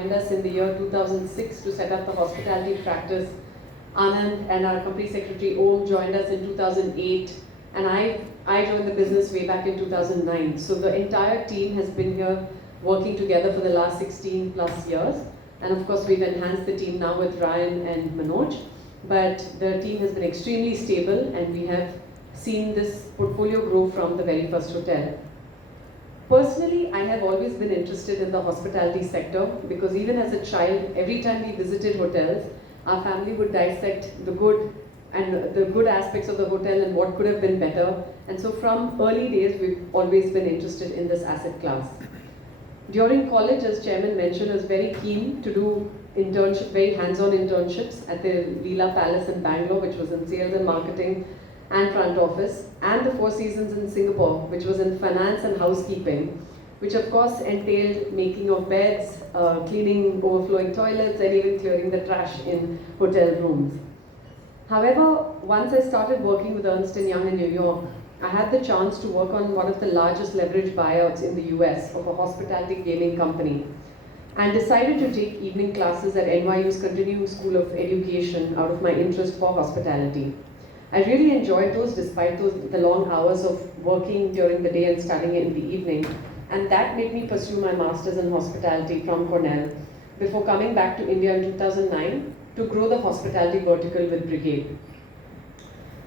joined us in the year 2006 to set up the hospitality practice. Anand and our company secretary Om joined us in 2008, and I joined the business way back in 2009. So the entire team has been here working together for the last 16 plus years. And of course, we've enhanced the team now with Ryan and Manoj. But the team has been extremely stable, and we have seen this portfolio grow from the very first hotel. Personally, I have always been interested in the hospitality sector because even as a child, every time we visited hotels, our family would dissect the good aspects of the hotel and what could have been better. And so from early days, we've always been interested in this asset class. During college, as chairman mentioned, I was very keen to do very hands-on internships at the Leela Palace in Bangalore, which was in sales and marketing and front office, and the Four Seasons in Singapore, which was in finance and housekeeping, which of course entailed making of beds, cleaning overflowing toilets, and even clearing the trash in hotel rooms. However, once I started working with Ernst & Young in New York, I had the chance to work on one of the largest leverage buyouts in the US of a hospitality gaming company, and decided to take evening classes at NYU's Continuing School of Education out of my interest for hospitality. I really enjoyed those despite the long hours of working during the day and studying in the evening, and that made me pursue my master's in hospitality from Cornell before coming back to India in 2009 to grow the hospitality vertical with Brigade.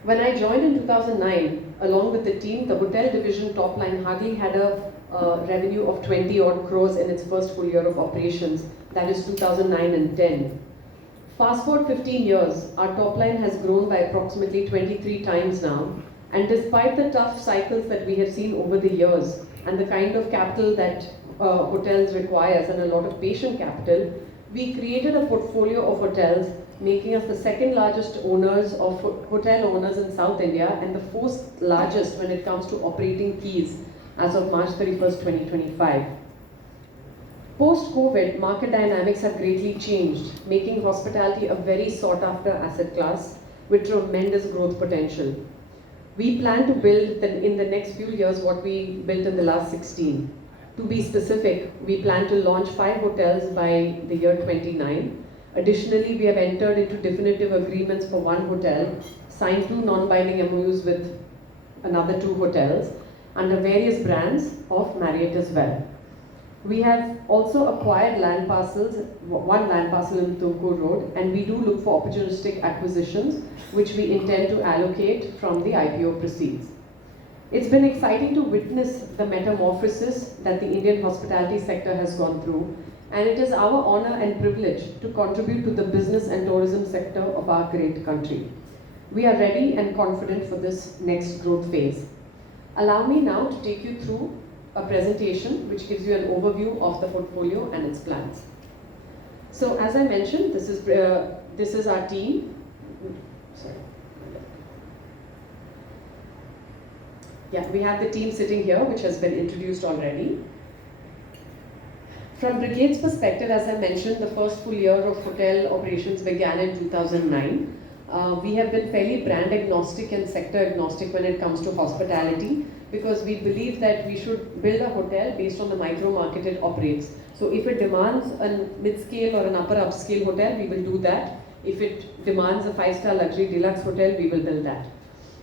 When I joined in 2009, along with the team, the hotel division top line hardly had a revenue of 20 odd crores in its first full year of operations, that is 2009 and 10. Fast forward 15 years, our top line has grown by approximately 23 times now, and despite the tough cycles that we have seen over the years and the kind of capital that hotels requires and a lot of patient capital, we created a portfolio of hotels, making us the second largest owners of hotel owners in South India and the fourth largest when it comes to operating keys as of March 31st, 2025. Post-COVID, market dynamics have greatly changed, making hospitality a very sought-after asset class with tremendous growth potential. We plan to build in the next few years what we built in the last 16. To be specific, we plan to launch 5 hotels by the year 29. Additionally, we have entered into definitive agreements for 1 hotel, signed 2 non-binding MOUs with another 2 hotels under various brands of Marriott as well. We have also acquired land parcels, 1 land parcel in Tumkur Road, and we do look for opportunistic acquisitions, which we intend to allocate from the IPO proceeds. It's been exciting to witness the metamorphosis that the Indian hospitality sector has gone through, and it is our honor and privilege to contribute to the business and tourism sector of our great country. We are ready and confident for this next growth phase. Allow me now to take you through a presentation which gives you an overview of the portfolio and its plans. So as I mentioned, this is our team. Sorry. Yeah, we have the team sitting here, which has been introduced already. From Brigade's perspective, as I mentioned, the first full year of hotel operations began in 2009. We have been fairly brand agnostic and sector agnostic when it comes to hospitality, because we believe that we should build a hotel based on the micro market it operates. So if it demands a mid-scale or an upper upscale hotel, we will do that. If it demands a 5-star luxury deluxe hotel, we will build that.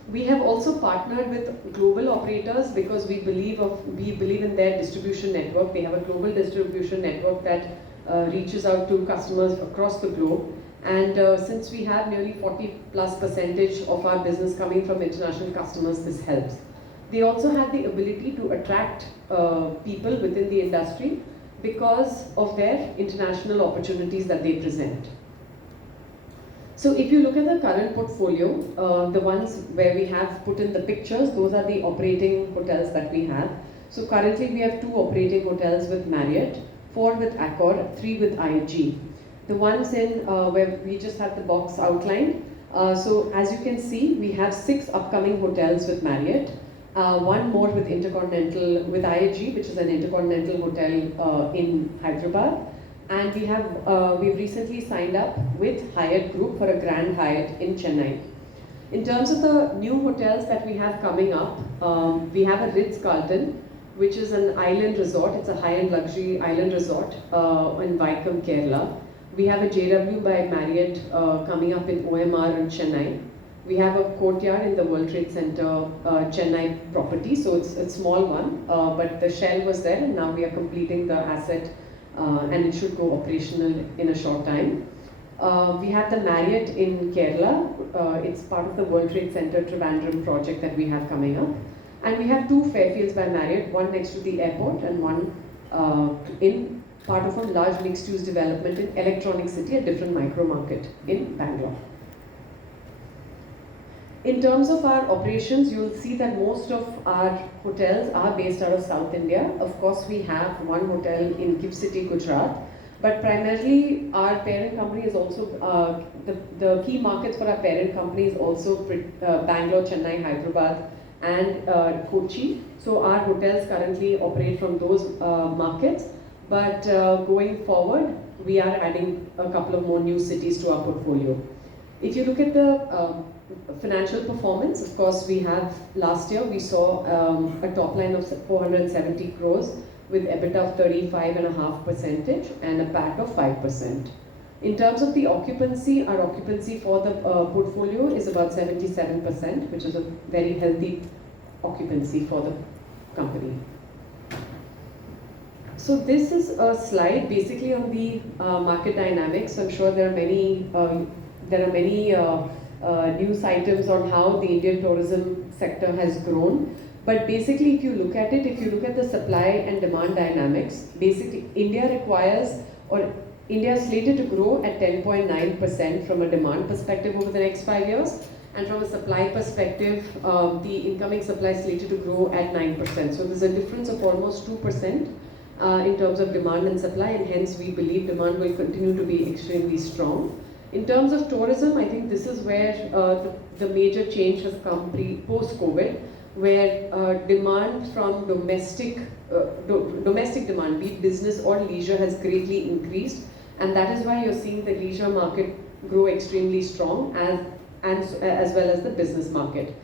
We have also partnered with global operators because we believe in their distribution network. They have a global distribution network that reaches out to customers across the globe. And since we have nearly 40+% of our business coming from international customers, this helps. They also have the ability to attract people within the industry because of their international opportunities that they present. So if you look at the current portfolio, the ones where we have put in the pictures, those are the operating hotels that we have. So currently we have 2 operating hotels with Marriott, 4 with Accor, 3 with IHG. The ones in where we just have the box outlined. So as you can see, we have 6 upcoming hotels with Marriott, 1 more with Intercontinental, with IHG, which is an Intercontinental hotel in Hyderabad. And we've recently signed up with Hyatt Group for a Grand Hyatt in Chennai. In terms of the new hotels that we have coming up, we have a Ritz-Carlton, which is an island resort. It's a high-end luxury island resort in Vaikam, Kerala. We have a JW by Marriott coming up in OMR in Chennai. We have a courtyard in the World Trade Center Chennai property, so it's a small one, but the shell was there and now we are completing the asset and it should go operational in a short time. We have the Marriott in Kerala. It's part of the World Trade Center Trivandrum project that we have coming up. And we have two Fairfields by Marriott, one next to the airport and one in part of a large mixed-use development in Electronic City, a different micro market in Bangalore. In terms of our operations, you'll see that most of our hotels are based out of South India. Of course, we have one hotel in GIFT City, Gujarat, but primarily our parent company is also, the key markets for our parent company is also Bangalore, Chennai, Hyderabad and Kochi. So our hotels currently operate from those markets, but going forward, we are adding a couple of more new cities to our portfolio. If you look at the financial performance, of course, we have last year we saw a top line of 470 crores with EBITDA of 35.5% and a PAT of 5%. In terms of the occupancy, our occupancy for the portfolio is about 77%, which is a very healthy occupancy for the company. So this is a slide basically on the market dynamics. I'm sure there are many news items on how the Indian tourism sector has grown. But basically, if you look at it, if you look at the supply and demand dynamics, basically India is slated to grow at 10.9% from a demand perspective over the next 5 years. And from a supply perspective, the incoming supply is slated to grow at 9%. So there's a difference of almost 2% in terms of demand and supply, and hence we believe demand will continue to be extremely strong. In terms of tourism, I think this is where the major change has come post-COVID, where demand from domestic demand, be it business or leisure, has greatly increased, and that is why you're seeing the leisure market grow extremely strong as well as the business market.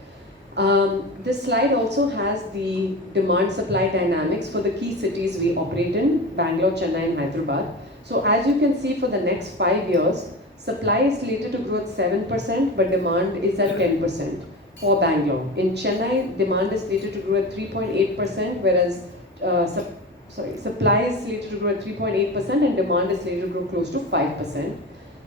This slide also has the demand-supply dynamics for the key cities we operate in, Bangalore, Chennai and Hyderabad. So as you can see, for the next 5 years, supply is slated to grow at 7%, but demand is at 10% for Bangalore. In Chennai, demand is slated to grow at 3.8%, whereas supply is slated to grow at 3.8% and demand is slated to grow close to 5%.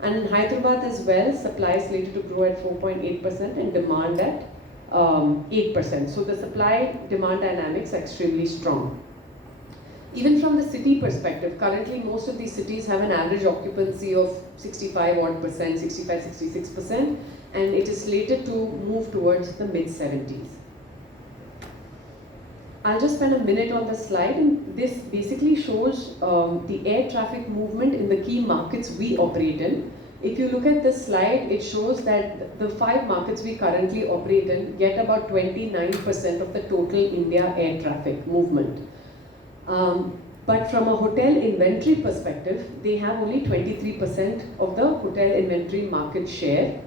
And in Hyderabad as well, supply is slated to grow at 4.8% and demand at 8%. So the supply-demand dynamics are extremely strong. Even from the city perspective, currently most of these cities have an average occupancy of 65%, 66%, and it is slated to move towards the mid-70s. I'll just spend a minute on the slide, and this basically shows the air traffic movement in the key markets we operate in. If you look at this slide, it shows that the 5 markets we currently operate in get about 29% of the total India air traffic movement. But from a hotel inventory perspective, they have only 23% of the hotel inventory market share.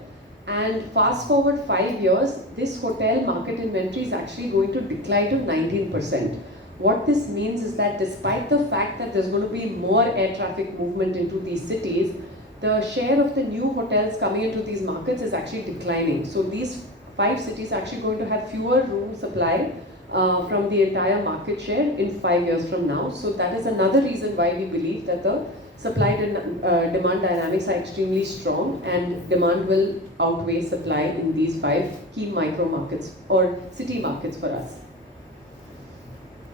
And fast forward 5 years, this hotel market inventory is actually going to decline to 19%. What this means is that despite the fact that there's going to be more air traffic movement into these cities, the share of the new hotels coming into these markets is actually declining. So these 5 cities are actually going to have fewer room supply from the entire market share in 5 years from now. So that is another reason why we believe that the supply and demand dynamics are extremely strong, and demand will outweigh supply in these 5 key micro markets or city markets for us.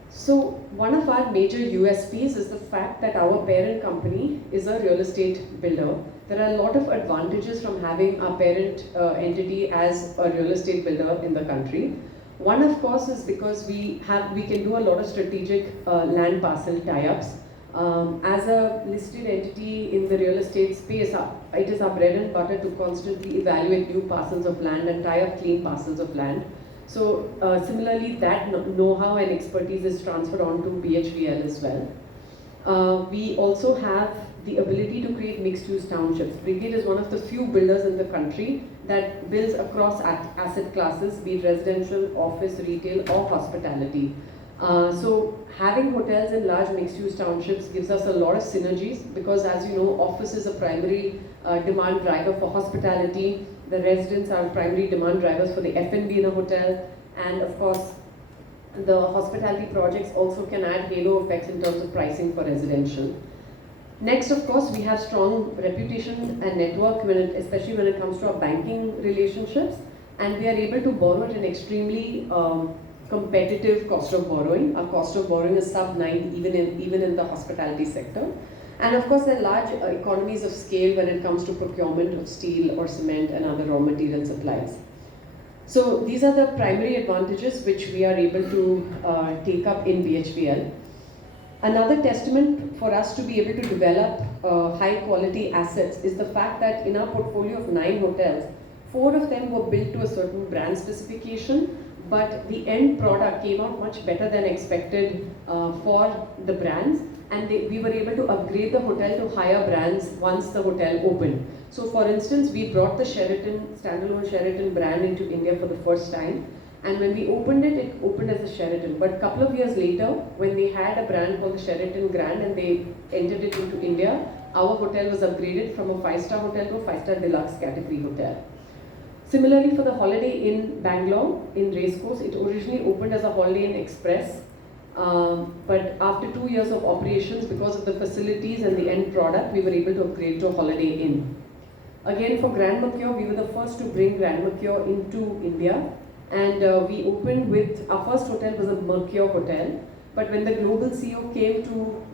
So one of our major USPs is the fact that our parent company is a real estate builder. There are a lot of advantages from having our parent entity as a real estate builder in the country. One, of course, is because we can do a lot of strategic land parcel tie-ups. As a listed entity in the real estate space, it is our bread and butter to constantly evaluate new parcels of land and tie up clean parcels of land. So similarly, that know-how and expertise is transferred on to BHVL as well. We also have the ability to create mixed-use townships. Brigade is one of the few builders in the country that builds across asset classes, be it residential, office, retail or hospitality. So having hotels in large mixed-use townships gives us a lot of synergies because, as you know, office is a primary demand driver for hospitality. The residents are primary demand drivers for the F&B in a hotel, and of course, the hospitality projects also can add halo effects in terms of pricing for residential. Next, of course, we have strong reputation and network, especially when it comes to our banking relationships, and we are able to borrow at an extremely competitive cost of borrowing. Our cost of borrowing is sub 9 even in the hospitality sector. And of course, there are large economies of scale when it comes to procurement of steel or cement and other raw material supplies. So these are the primary advantages which we are able to take up in BHVL. Another testament for us to be able to develop high quality assets is the fact that in our portfolio of 9 hotels, 4 of them were built to a certain brand specification, but the end product came out much better than expected for the brands, and we were able to upgrade the hotel to higher brands once the hotel opened. So for instance, we brought the standalone Sheraton brand into India for the first time, and when we opened it, it opened as a Sheraton. But a couple of years later, when they had a brand called the Sheraton Grand and they entered it into India, our hotel was upgraded from a 5-star hotel to a 5-star deluxe category hotel. Similarly, for the Holiday Inn Bangalore in Racecourse, it originally opened as a Holiday Inn Express, but after 2 years of operations, because of the facilities and the end product, we were able to upgrade to a Holiday Inn. Again, for Grand Mercure, we were the first to bring Grand Mercure into India, and we opened with, our first hotel was a Mercure hotel, but when the global CEO came to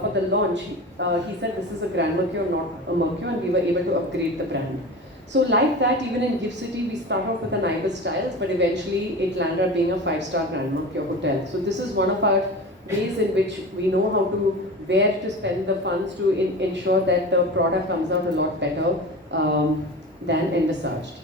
for the launch, he said this is a Grand Mercure, not a Mercure, and we were able to upgrade the brand. So like that, even in GIFT City, we start off with an Ibis Styles, but eventually it landed up being a 5-star Grand Mercure hotel. So this is one of our ways in which we know how to, where to spend the funds to ensure that the product comes out a lot better than envisaged.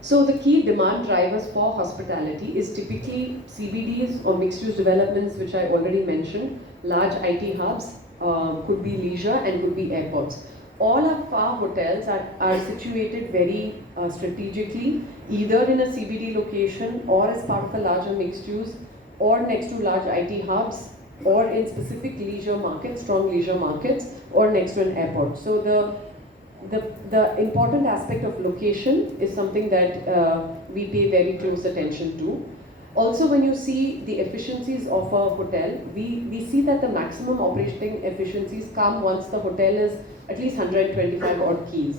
So the key demand drivers for hospitality is typically CBDs or mixed-use developments, which I already mentioned, large IT hubs, could be leisure and could be airports. All of our hotels are situated very strategically, either in a CBD location or as part of a larger mixed use, or next to large IT hubs, or in specific leisure markets, strong leisure markets, or next to an airport. So the important aspect of location is something that we pay very close attention to. Also, when you see the efficiencies of a hotel, we see that the maximum operating efficiencies come once the hotel is at least 125 odd keys.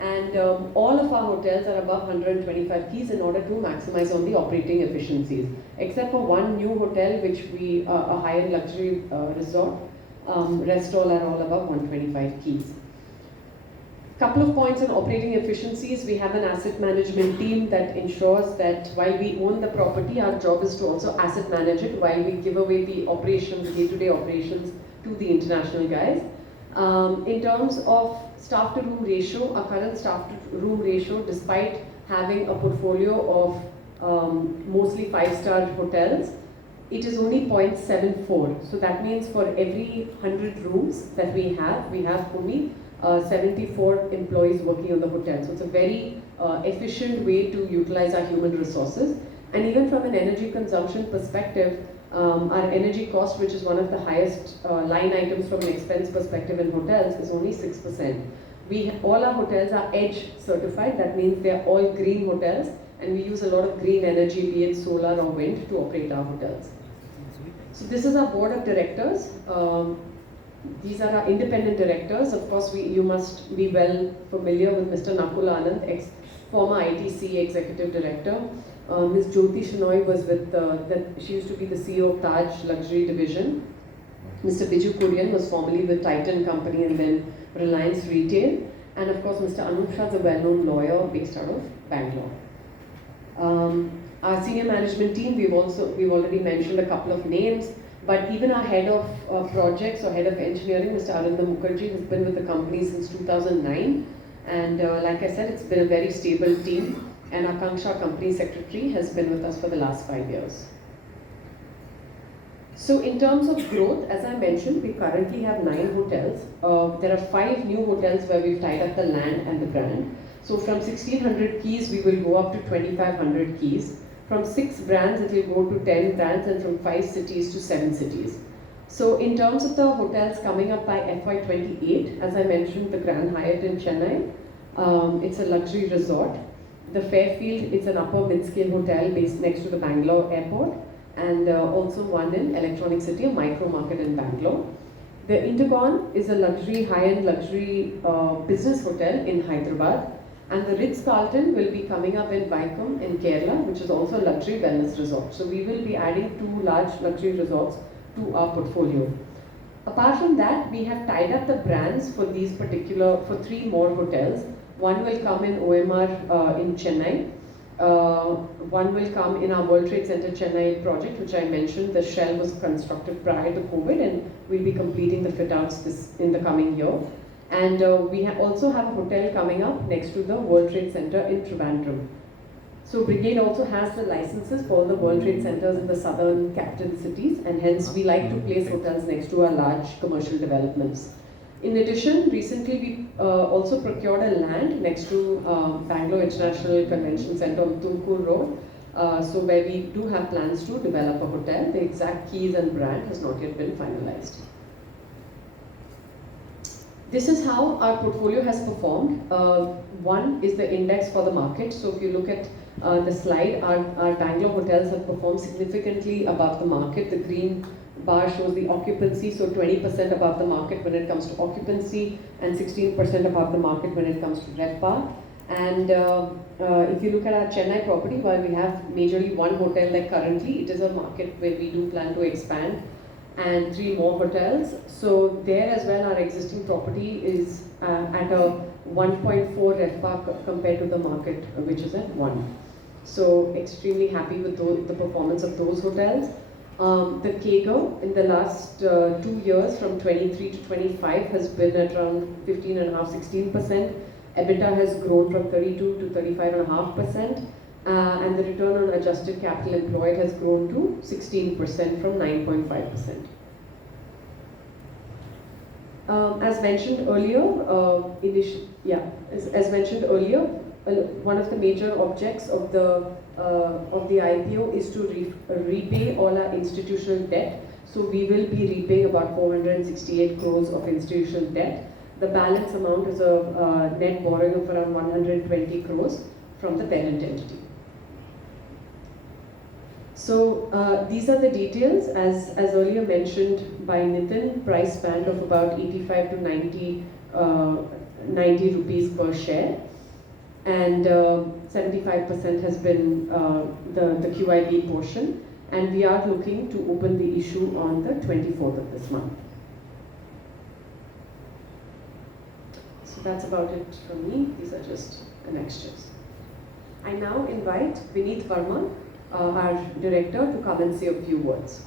And all of our hotels are above 125 keys in order to maximize on the operating efficiencies. Except for one new hotel, which a high-end luxury resort, rest all are all above 125 keys. Couple of points on operating efficiencies. We have an asset management team that ensures that while we own the property, our job is to also asset manage it while we give away the operations, day-to-day operations to the international guys. In terms of staff to room ratio, our current staff to room ratio, despite having a portfolio of mostly 5-star hotels, it is only 0.74. So that means for every 100 rooms that we have only 74 employees working on the hotel. So it's a very efficient way to utilize our human resources. And even from an energy consumption perspective, our energy cost, which is one of the highest line items from an expense perspective in hotels, is only 6%. All our hotels are EDGE certified. That means they're all green hotels, and we use a lot of green energy, be it solar or wind, to operate our hotels. So this is our board of directors. These are our independent directors. Of course, you must be well familiar with Mr. Nakul Anand, former ITC executive director. Ms. Jyoti Shenoy was she used to be the CEO of Taj Luxury Division. Mr. Biju Kurian was formerly with Titan Company and then Reliance Retail. And of course, Mr. Anup Shah is a well-known lawyer based out of Bangalore. Our senior management team, we've already mentioned a couple of names. But even our head of projects or head of engineering, Mr. Arindam Mukherjee, has been with the company since 2009. And like I said, it's been a very stable team. And our Kanksha company secretary has been with us for the last 5 years. So in terms of growth, as I mentioned, we currently have 9 hotels. There are 5 new hotels where we've tied up the land and the brand. So from 1600 keys, we will go up to 2500 keys. From 6 brands, it will go to 10 brands, and from 5 cities to 7 cities. So in terms of the hotels coming up by FY28, as I mentioned, the Grand Hyatt in Chennai, it's a luxury resort. The Fairfield is an upper mid-scale hotel based next to the Bangalore airport, and also one in Electronic City, a micro market in Bangalore. The Intercon is a luxury, high-end luxury business hotel in Hyderabad, and the Ritz-Carlton will be coming up in Vaikom in Kerala, which is also a luxury wellness resort. So we will be adding 2 large luxury resorts to our portfolio. Apart from that, we have tied up the brands for these particular, for 3 more hotels. One will come in OMR in Chennai. One will come in our World Trade Center Chennai project, which I mentioned. The shell was constructed prior to COVID, and we'll be completing the fit-outs in the coming year. And we also have a hotel coming up next to the World Trade Center in Trivandrum. So Brigade also has the licenses for the World Trade Centers in the southern capital cities, and hence we like to place hotels next to our large commercial developments. In addition, recently we also procured a land next to Bangalore International Convention Center on Tumkur Road, so where we do have plans to develop a hotel. The exact keys and brand has not yet been finalized. This is how our portfolio has performed. One is the index for the market. So if you look at the slide, our Bangalore hotels have performed significantly above the market. The green bar shows the occupancy, so 20% above the market when it comes to occupancy, and 16% above the market when it comes to RevPAR. And if you look at our Chennai property, while we have majorly 1 hotel there currently, it is a market where we do plan to expand, and 3 more hotels. So there as well, our existing property is at a 1.4 RevPAR compared to the market, which is at 1. So extremely happy with the performance of those hotels. The CAGR in the last 2 years from 23 to 25 has been at around 15.5–16%. EBITDA has grown from 32 to 35.5%. And the return on adjusted capital employed has grown to 16% from 9.5%. As mentioned earlier, one of the major objects of the IPO is to repay all our institutional debt. So we will be repaying about 468 crores of institutional debt. The balance amount is a net borrowing of around 120 crores from the parent entity. So these are the details, as earlier mentioned by Nitin, price band of about 85 to 90 rupees per share, and 75% has been the QIB portion, and we are looking to open the issue on the 24th of this month. So that's about it from me. These are just annexures. I now invite Vineet Verma, our director, to come and say a few words.